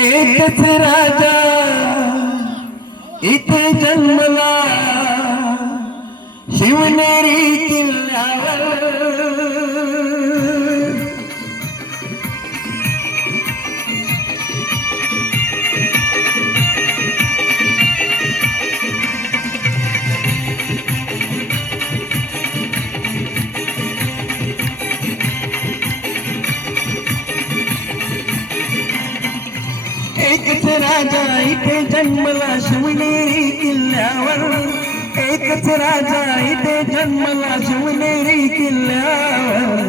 एकच राजा इथे जन्मला शिवनेरी किल्ल्यावर। एकच राजा इथे जन्मला शिवनेरी किल्ल्यावर। एकच राजा इथे जन्मला शिवनेरी किल्ल्यावर।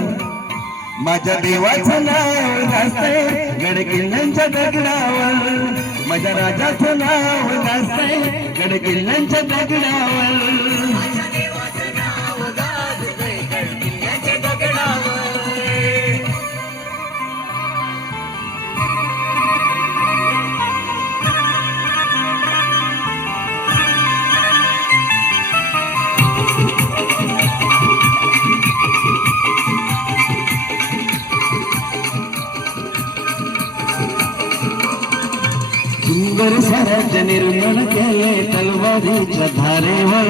माझ्या देवाचं नाव गाजतंय गड किल्ल्यांच्या दगडावर। माझ्या राजाचं नाव गाजतंय गड किल्ल्यांच्या दगडावर। सुंदर स्वराज्य निर्माण केले तलवारीच्या धारेवर।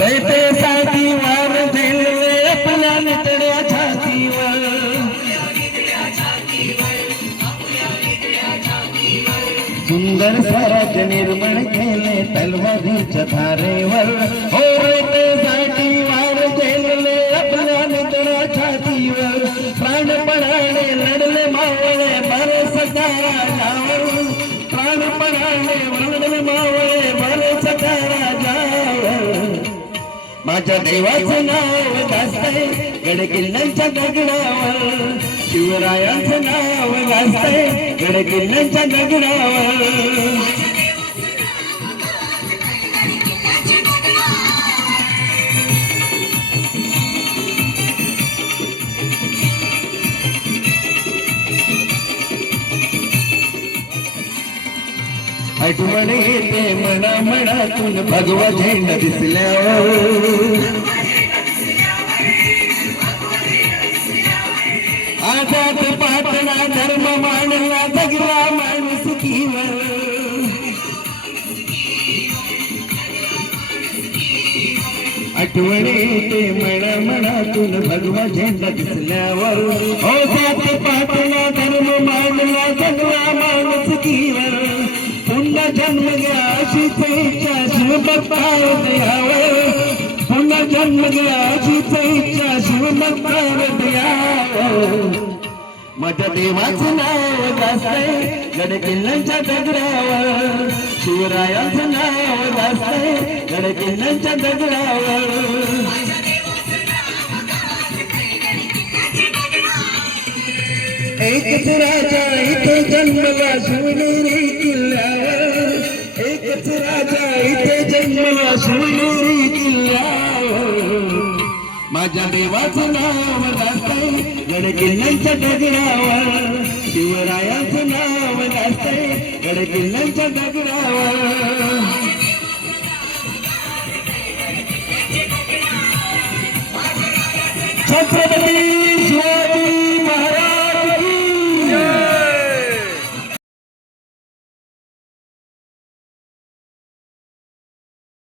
रयतेसाठी वार झेलले आपल्या नितड्या छातीवर। सुंदर स्वराज्य निर्माण केले तलवारीच्या धारेवर। हो रयतेसाठी वार झेलले आपल्या नितड्या छातीवर। प्राणपणाने लढले मावळे बरसत्या राजावर। प्राणपणाने लढले मावळे बरसत्या राजावर। माझ्या देवाचं नाव गाजतंय गड किल्ल्यांच्या दगडावर। शिवरायांचं नाव गाजतंय गड किल्ल्यांच्या दगडावर। आठवण येते मना मनातून भगवा झेंडा दिसल्यावर। आजाद पाटणा धर्म मांडला जगला माणुसकीवर। आठवण येते मना मनातून भगवा झेंडा दिसल्यावर। आजाद पाटणा धर्म मांडला जगला माणुसकीवर। पुन्हा जन्म घ्या अशीच इच्छा शिवभक्तावर दयावर। पुन्हा जन्म घ्या अशीच इच्छा शिवभक्तावर दयावर। माझ्या देवाचं नाव गाजतंय गड किल्ल्यांच्या दगडावर। शिवरायांचं नाव गाजतंय गड किल्ल्यांच्या दगडावर। एकच राजा इथे जन्मला शिवनेरी किल्ल्यावर। एकच राजा इथे जन्मला शिवनेरी किल्ल्यावर। माझ्या देवाचं नाव गाजतंय गड किल्ल्यांच्या दगडावर। शिवरायाचं नाव गाजतंय गड किल्ल्यांच्या दगडावर। छत्रपती